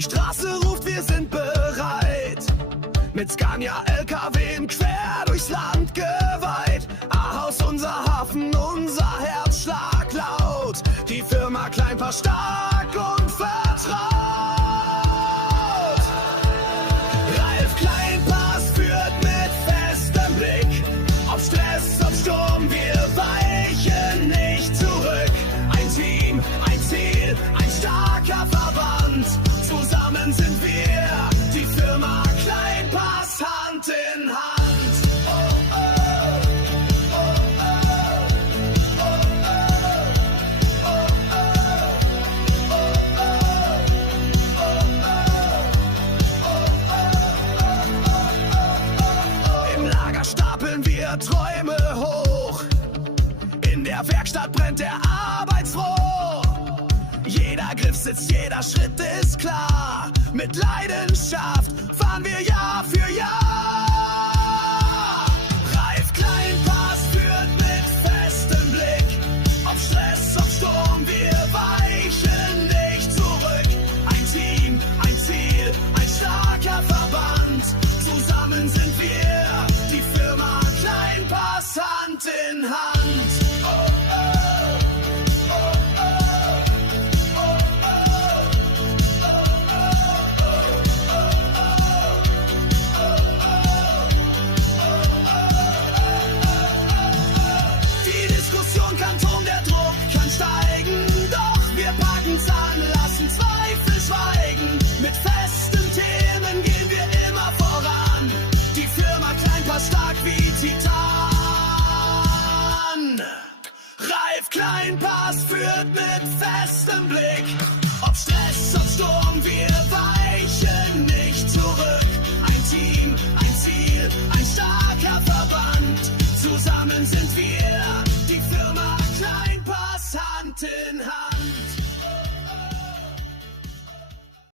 Die Straße ruft, wir sind bereit. Mit Scania, LKW quer durchs Land geweiht. Ahaus, unser Hafen, unser Herzschlag laut. Die Firma Kleinpass stark und vertraut. Ralf Kleinpass führt mit festem Blick. Ob Stress, ob Sturm, wir weichen nicht zurück. Ein Team, ein Ziel, ein starker Verband. Zusammen sind wir, die Firma Kleinpass, Hand in Hand. Oh, oh, oh, oh, oh, oh, oh. Im Lager stapeln wir Träume hoch. In der Werkstatt brennt der Arbeitsrohr. Jeder Griff sitzt, jeder Schritt ist klar. Mit Leidenschaft fahren wir Jahr für Jahr. Ralf Kleinpass führt mit festem Blick. Ob Stress, ob Sturm, wir weichen nicht zurück. Ein Team, ein Ziel, ein starker Verband. Zusammen sind wir, die Firma Kleinpass, Hand in Hand. Oh, oh. Mit festen Themen gehen wir immer voran. Die Firma Kleinpass stark wie Titan. Ralf Kleinpass führt mit festem Blick. Ob Stress, ob Sturm, wir weichen nicht zurück. Ein Team, ein Ziel, ein starker Verband. Zusammen sind wir, die Firma Kleinpass, Hand in Hand.